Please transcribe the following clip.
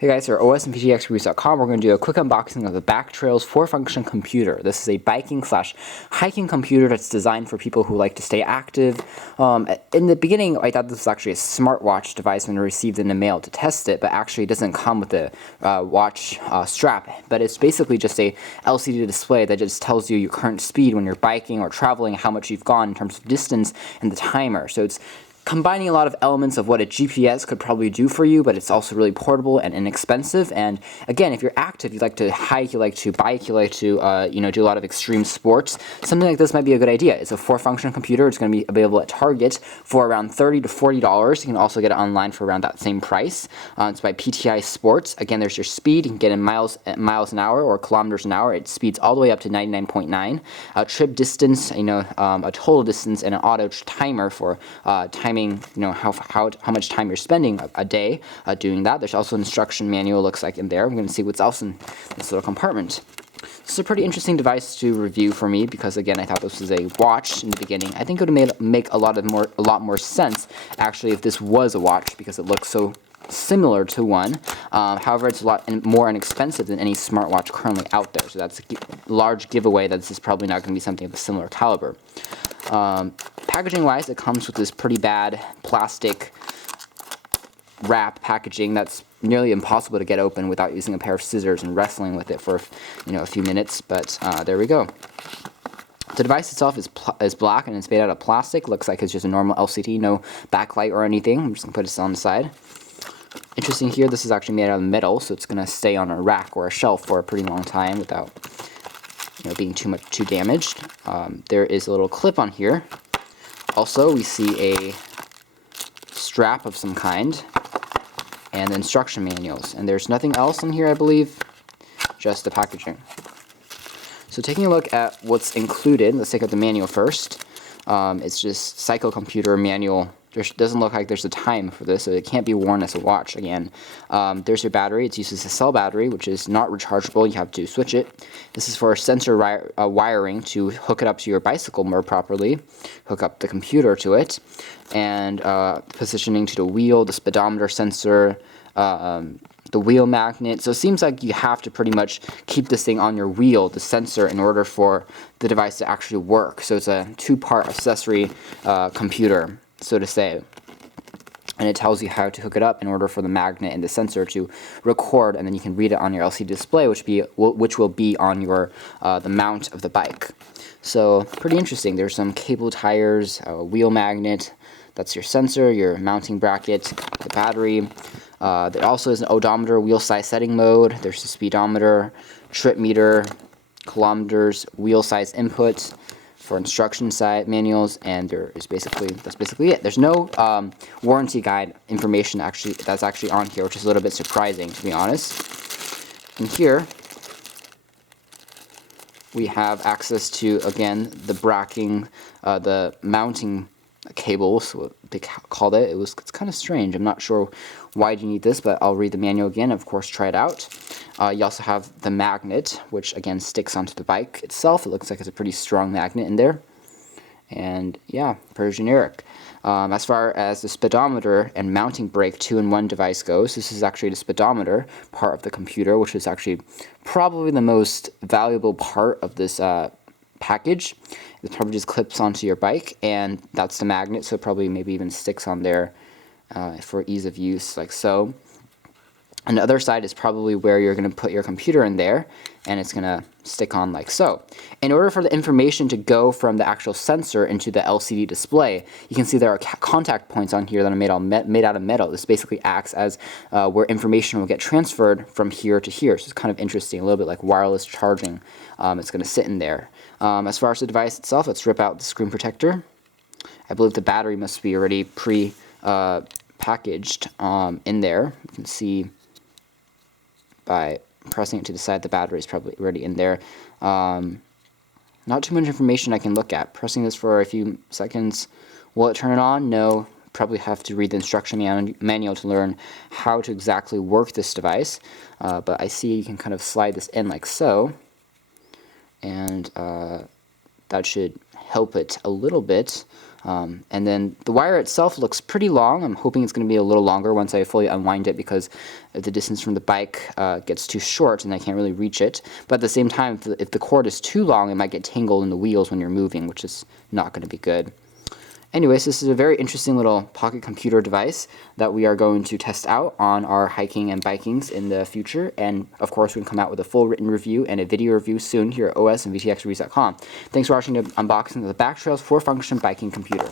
Hey guys, here at OSandPTXreviews.com. We're going to do a quick unboxing of the Backtrails 4-function computer. This is a biking/hiking computer that's designed for people who like to stay active. In the beginning, I thought this was actually a smartwatch device when I received it in the mail to test it, but actually it doesn't come with the watch strap. But it's basically just a LCD display that just tells you your current speed when you're biking or traveling, how much you've gone in terms of distance, and the timer. So it's combining a lot of elements of what a GPS could probably do for you, but it's also really portable and inexpensive. And again, if you're active, you like to hike, you like to bike, you like to do a lot of extreme sports, something like this might be a good idea. It's a 4-function computer. It's going to be available at Target for around $30 to $40. You can also get it online for around that same price. It's by PTI Sports. Again, there's your speed. You can get in miles an hour or kilometers an hour. It speeds all the way up to 99.9. Trip distance, a total distance, and an auto timer for timing. How much time you're spending a day doing that. There's also an instruction manual, looks like, in there. I'm going to see what's else in this little compartment. This is a pretty interesting device to review for me because, again, I thought this was a watch in the beginning. I think it would make a lot more sense actually if this was a watch because it looks so similar to one. However, it's a lot more inexpensive than any smartwatch currently out there. So that's a large giveaway that this is probably not going to be something of a similar caliber. Packaging wise, it comes with this pretty bad plastic wrap packaging that's nearly impossible to get open without using a pair of scissors and wrestling with it for a few minutes, but there we go. The device itself is black and it's made out of plastic. Looks like it's just a normal LCD, no backlight or anything. I'm just going to put this on the side. Interesting here, this is actually made out of metal, so it's going to stay on a rack or a shelf for a pretty long time without being too damaged. There is a little clip on here. Also, we see a strap of some kind and the instruction manuals. And there's nothing else in here, I believe, just the packaging. So taking a look at what's included, let's take out the manual first. It's just Psycho Computer manual. There doesn't look like there's a time for this, so it can't be worn as a watch again. There's your battery. It's used as a cell battery, which is not rechargeable. You have to switch it. This is for sensor wiring to hook it up to your bicycle more properly, hook up the computer to it, and positioning to the wheel, the speedometer sensor, the wheel magnet. So it seems like you have to pretty much keep this thing on your wheel, the sensor, in order for the device to actually work. So it's a 2-part accessory computer, so to say. And it tells you how to hook it up in order for the magnet and the sensor to record, and then you can read it on your LCD display, which will be on your the mount of the bike. So pretty interesting. There's some cable tires, a wheel magnet. That's your sensor, your mounting bracket, the battery. There also is an odometer, wheel size setting mode. There's the speedometer, trip meter, kilometers, wheel size input for instruction manuals, and that's basically it. There's no warranty guide information that's actually on here, which is a little bit surprising, to be honest. And here we have access to, again, the bracking, the mounting cables, what they called it. It's kind of strange. I'm not sure why you need this, but I'll read the manual again. Of course, try it out. You also have the magnet, which again sticks onto the bike itself. It looks like it's a pretty strong magnet in there. And yeah, pretty generic. As far as the speedometer and mounting brake 2-in-1 device goes, this is actually the speedometer part of the computer, which is actually probably the most valuable part of this package. It probably just clips onto your bike, and that's the magnet, so it probably maybe even sticks on there for ease of use, like so. And the other side is probably where you're going to put your computer in there, and it's going to stick on like so. In order for the information to go from the actual sensor into the LCD display, you can see there are contact points on here that are made out of metal. This basically acts as where information will get transferred from here to here. So it's kind of interesting, a little bit like wireless charging. It's going to sit in there. As far as the device itself, let's rip out the screen protector. I believe the battery must be already packaged in there. You can see by pressing it to the side, the battery is probably already in there. Not too much information I can look at. Pressing this for a few seconds, will it turn it on? No. Probably have to read the instruction manual to learn how to exactly work this device. But I see you can kind of slide this in like so, and that should help it a little bit. And then the wire itself looks pretty long. I'm hoping it's going to be a little longer once I fully unwind it, because the distance from the bike gets too short and I can't really reach it. But at the same time, if the cord is too long, it might get tangled in the wheels when you're moving, which is not going to be good. Anyways, this is a very interesting little pocket computer device that we are going to test out on our hiking and bikings in the future. And of course, we can come out with a full written review and a video review soon here at os and vtxreviews.com. Thanks for watching the unboxing of the Backtrails 4-function biking computer.